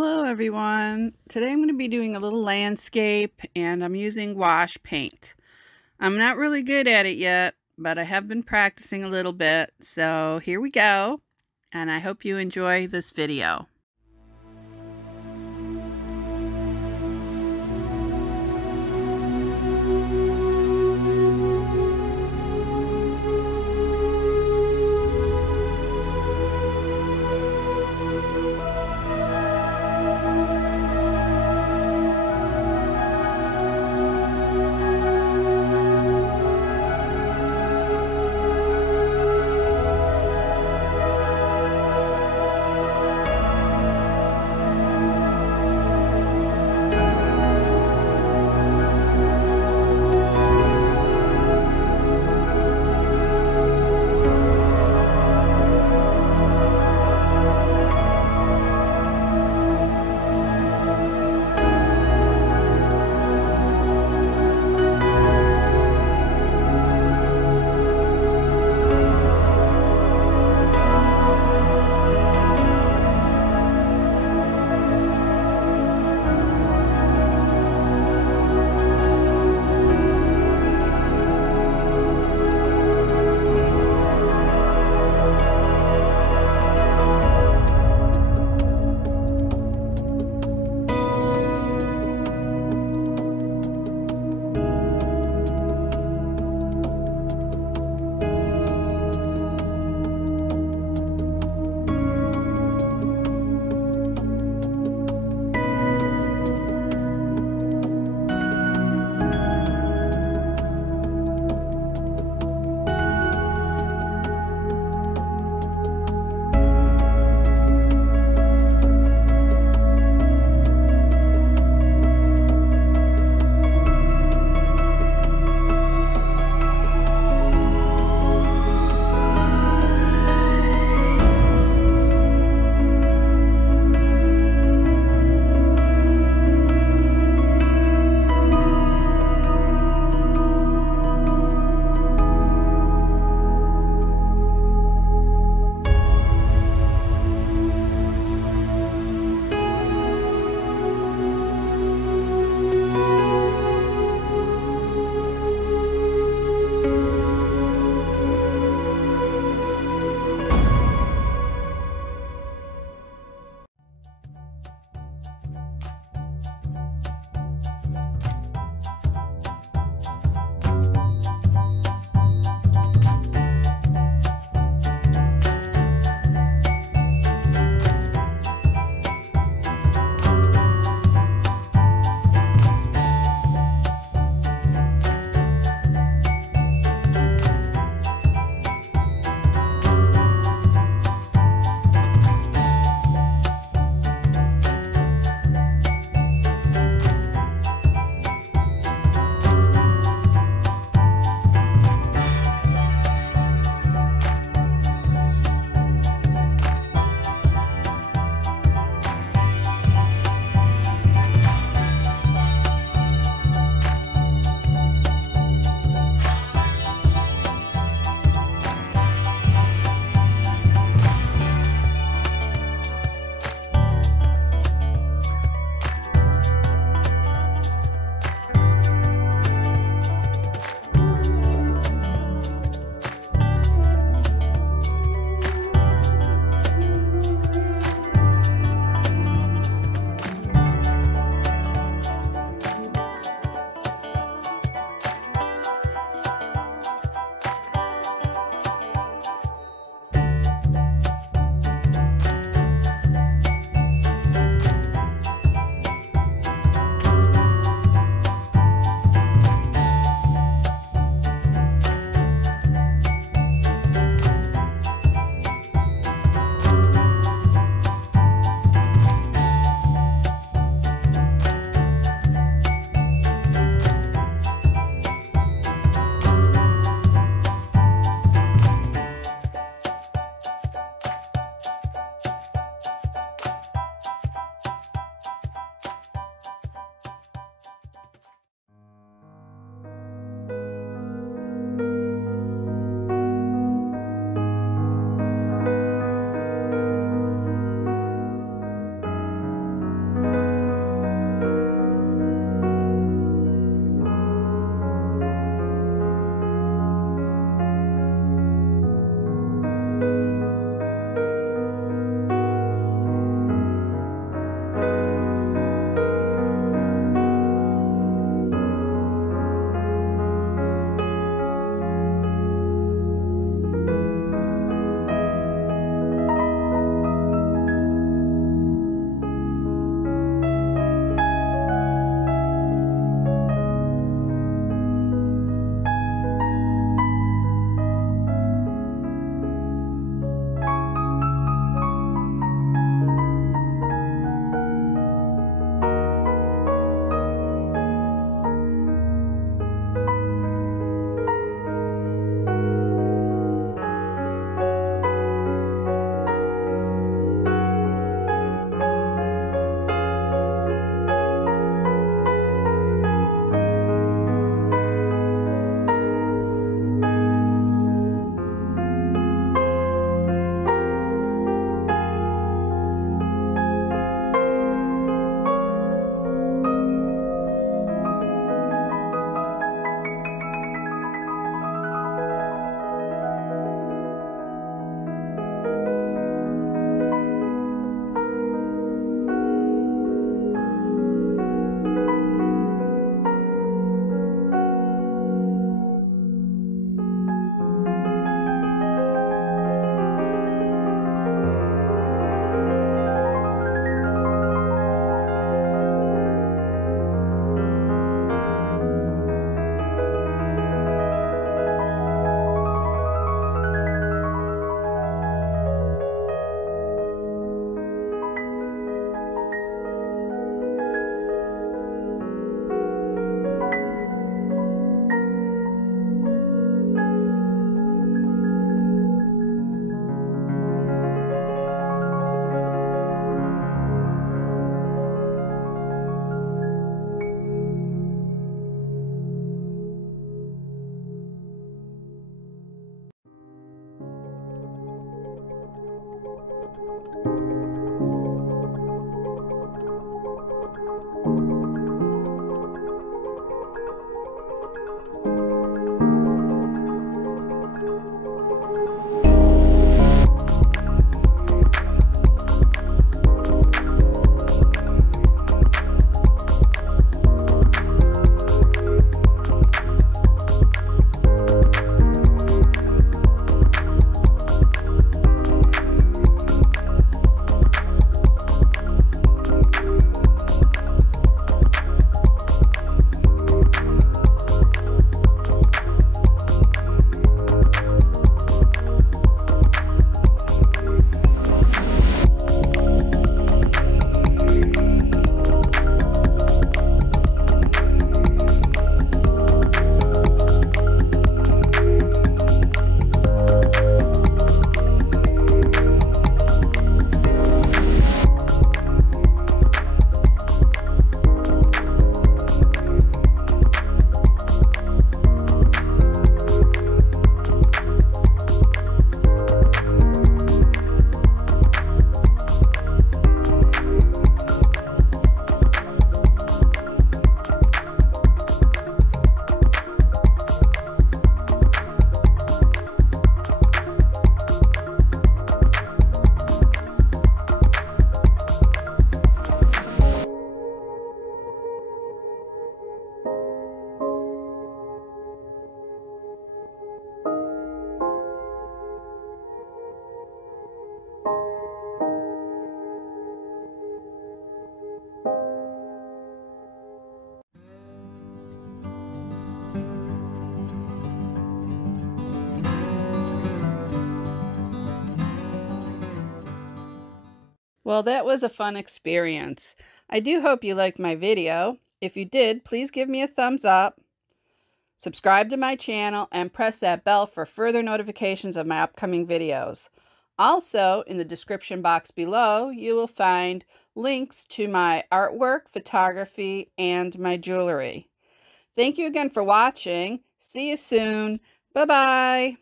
Hello everyone. Today I'm going to be doing a little landscape and I'm using gouache paint. I'm not really good at it yet, but I have been practicing a little bit. So here we go, and I hope you enjoy this video. Well, that was a fun experience. I do hope you liked my video. If you did, please give me a thumbs up, subscribe to my channel, and press that bell for further notifications of my upcoming videos. Also, in the description box below, you will find links to my artwork, photography, and my jewelry. Thank you again for watching. See you soon. Bye-bye.